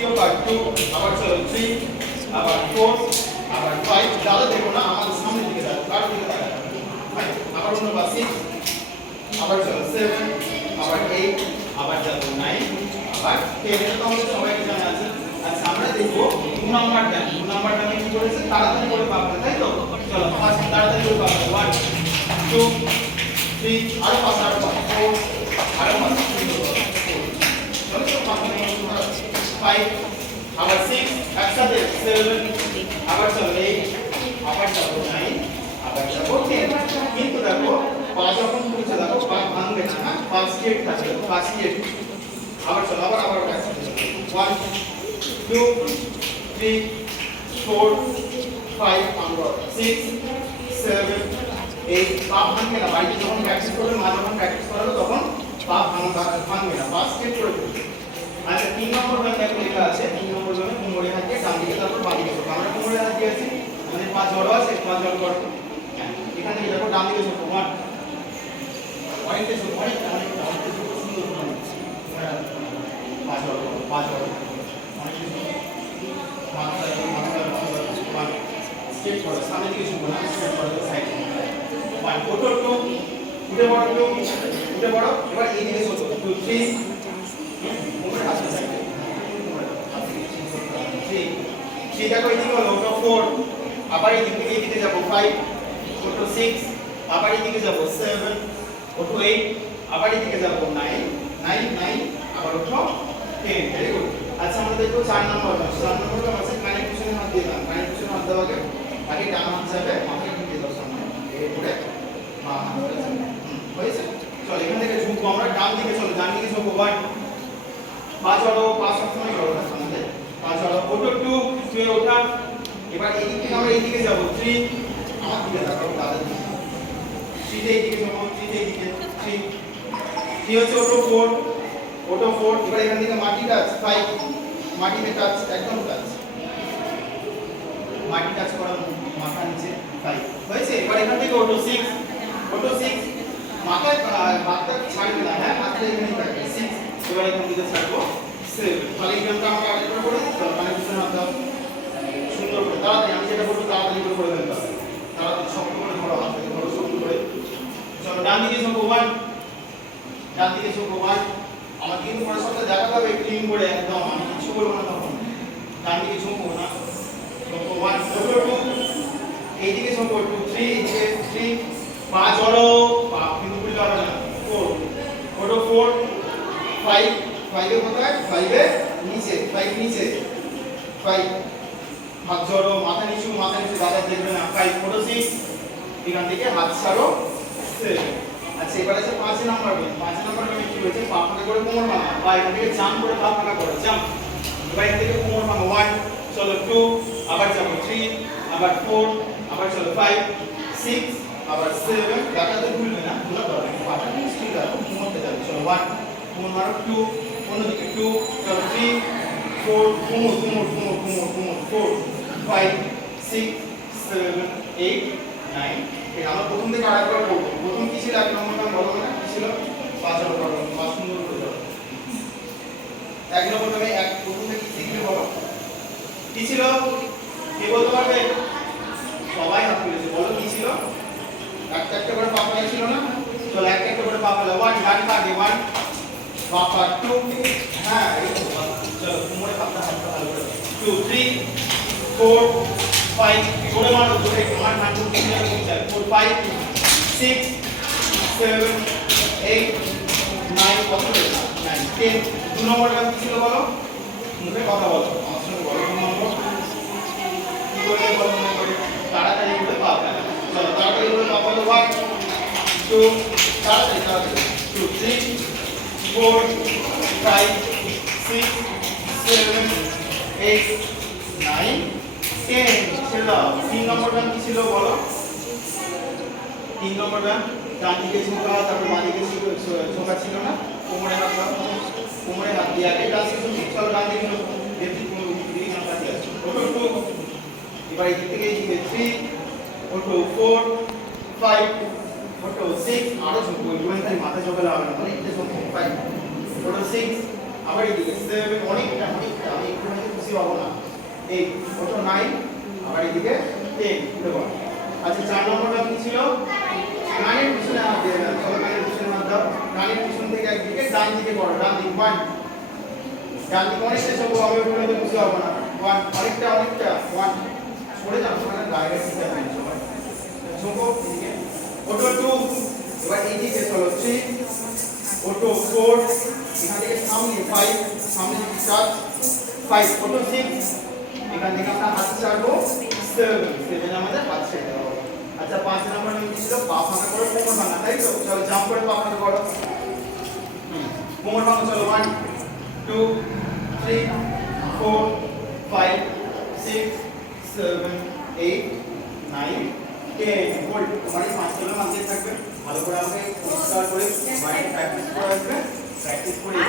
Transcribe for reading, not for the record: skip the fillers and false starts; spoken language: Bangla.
দ্বিতীয় পার্ট 2 আবার চলো 3 আবার 4 আবার 5 দাদা দেখো না আমাদের সামনের দিকে দাও কার দিকে তাকাও আবার অন্য বা 6 আবার চলো 7 আবার 8 আবার যাবো 9 আবার 10 এটা তো আমাদের সবাইকে জানা আছে। আচ্ছা আমরা দেখবো 2 নাম্বারটা আমি কি করেছে তাড়াতাড়ি করে পাবো তাই তো চলো ফার্স্ট তাড়াতাড়ি করে পাবো 1 2 3 আরো 5 আরো 4 আরো 5 চলো তো 5 আবার 6 একসাথে 7 আবার চলো 8 আবার যাবো 9 আবার যাবো 10 কিন্তু দেখো পা যখন মুছে দেখো পা ভাঙবে না হ্যাঁ পা স্ট্রেট থাকবে পা স্ট্রেট আবার চলো আবার একসাথে 1 2 3 4 5 আমরা 6 7 8 পা ভাঙবে না বাড়িতে যখন প্র্যাকটিস করবে মা যখন প্র্যাকটিস করাবে তখন পা ভাঙবে না পা স্ট্রেট করে দেবে। আচ্ছা 3 নম্বর ব্যাপার দেখো লেখা আছে 3 নম্বর ব্যাপারে কোমরে হাত দিয়ে ডান দিকে তারপর বাঁ দিকে আমরা কোমরে হাত দিয়েছি মানে পা জড়ো আছে পা জড়ো করো এখান থেকে দেখো ডান দিকে ছোট 1 অনেকটা ছোট অনেকটা সুন্দর পা জড়ো স্টেপ করো সামনে দিকে ছোট না স্টেপ করো সাইড 1 ফটো 2 উঠে বড় এবার এই দিকে ছোট 2 3 মোবাইল হাতে সাইড ঠিক দেখো এইদিকে হলো ওটা 4 আবার এইদিকে যাব 5 ওটা 6 আবার এইদিকে যাব 7 ওটা 8 আবার এইদিকে যাব 9 আবার ওটা 10 ভেরি গুড। আচ্ছা আমরা দেখব 4 নম্বরটা আছে কানেক্ট পজিশনে হাত দিয়ে দাও কানেক্ট পজিশনে হাত দেওয়াকে আগে ডান হাত যাবে মাথায় ঢুকিয়ে দাও সামনে এরপরে বাম হাত হয়েছে চলো এখান থেকে ঝুঁকবো আমরা ডান দিকে চলো ডান দিকে ঝুঁকবো 1 পা চলো পা সবসময় চলো না সামনে পা চলো ওটো 2 শুয়ে ওঠা এবার এই দিক থেকে আমরা এই দিকে যাব 3 আমার দিকে তাকাও দাদার দিকে 3 তে এই দিকে যাব 3 তে এই দিকে 3 3 হচ্ছে ওটো 4 এবার এখান থেকে মাটি টাচ 5 মাটিতে টাচ একদম টাচ মাটি টাচ করা মাথা নিচে 5 হয়েছে এবার এখান থেকে ওটো 6 মাথায় হাতটা ছাড়বে না হ্যাঁ হাতটা এখানেই থাকবে 6 এবার এখান থেকে ছাড়বো 7 তাহলে এই গেমটা আমরা আরেকবার করে দিতে হবে মানে পিছনে হাত দাও সুন্দর করে তাড়াতাড়ি আমি যেটা বলবো তাড়াতাড়ি করে ফেলতে হবে তাড়াতাড়ি শক্ত করে ধরো হাত থেকে ধরো শক্ত করে চলো ডান দিকে ঝোঁকো 1 আমার কিন্তু পরের সাথে দেখাতে হবে ক্লিন করে একদম আমি কিছু বলবো না তখন ডান দিকে ঝোঁকো না ঝোঁকো 1 ফটো 2 এইদিকে ঝোঁকো 2 3 এইদিকে 3 পা জড়ো পা কিন্তু উল্টো হবে না 4 ফটো 4 5 এর কোথায় 5 এর নিচে 5 হাত জড়ো মাথা নিচু দাদা দেখবে না 5 ফটো 6 এখান থেকে হাত ছাড়ো 7 আচ্ছা এবার আছে 5 নাম্বার কি হয়েছে পা ফাঁকা করে কোমর ভাঙা বা এখান থেকে জাম্প করে পা ফাঁকা করো জাম্প এবার এখান থেকে কোমর ভাঙা 1 চলো 2 আবার যাবো 3 আবার 4 আবার চলো 5 6 আবার 7 দাদাতে ভুলবে না ভুলা করো পাটা নিয়ে স্টিল রাখো কোমরতে যাবে চলো 1 কোমর মারো 2 অন্যদিকে 2 চলো 3 4 কোমর 4 5 6 7 8 9 এই আমরা প্রথম থেকে আরেকবার করব প্রথম কি ছিল এক নম্বরটা বলো না কি ছিল 5 নম্বর করব 5 সুন্দর করে দাও এক নম্বর তুমি এক প্রথম থেকে কি শিখলে বলো কি ছিল কে বলতে পারবে সবাই হাত তুলেছে বলো কি ছিল একটা করে পা ফেলা ছিল না চলো একটা করে পা ফেলা 1 ডান পা আগে 1 পা 2 হ্যাঁ এই চলো কোমরে পাটা হাত ভালো করে 2 3 4 5 জোরে মারো জোরে আমার নাম করতে হবে 4 5 6 7 8 9 কত হলো 9 10 2 নম্বরটা কি ছিল বলো মুখে কথা বলো আমার সঙ্গে বলো 2 নম্বর কি করে বলো মনে করে তাড়াতাড়ি করে পাবে চলো তাড়াতাড়ি করে পাবো 1 2 তাড়াতাড়ি 2 3 4 5 6 7 8 9 10 ছিল 3 নম্বর ব্যায়াম কি ছিল বলো 3 নম্বর ব্যায়াম ডান দিকে ঝোঁকা তারপর বাঁ দিকে ঝোঁকা ছিল না কোমরে হাত দাও কোমরে হাত দিয়ে আগে ডান দিকে চলো ডান দিকে দেখি কোন দিকে না পাচ্ছি ওটো 2 এবার এই দিক থেকে এই দিকে 3 ওটো 4 5 ওটো 6 আরো ঝোঁকো ইভেন তাই মাথা ঝোঁকা লাগানো মানে এটা ঝোঁকো 5 ওটো 6 আবার এই দিকে 7 অনেকটা আমি একটু খুশি হবো না। 8 কত 9 আবার এদিকে 10 দেখো। আচ্ছা 4 নম্বরটা কি ছিল? 9 এর পিছনে আমাদের চলো 9 এর পিছনে মাত্র 9 এর পিছন থেকে একদিকে ডান দিকে করো, ডান দিক 1 ডান দিকে অনেকটা সব হবে, ওগুলোতে খুশি হবো না। 1 অনেকটা 1 সরে যাও, মানে গায়ে ঠিক আছে সবাই ঝোঁকো এদিকে। অটো 2 এবার এইদিকে চলো 3 অটো 4 এখান থেকে সামনে 5 সামনে 4 5 অটো 6 এখান থেকে আমরা হাত ছাড়বো 7 7 আমাদের হাত ছেড়ে দেবো। আচ্ছা 5 নাম্বার নিয়ে ছিল পা ফাঁকা করো কোমর ভাঙা, তাই তো? চলো জাম্প করে পা ফাঁকা করো, কোমর ভাঙা। চলো 1 2 3 4 5 6 7 8 9 10 হোল্ড। তোমার এই 5 কিলো মাঝে থাকবে, ভালো করে আমাকে পরিষ্কার করে বাড়িতে প্র্যাকটিস করে আসবে, প্র্যাকটিস করে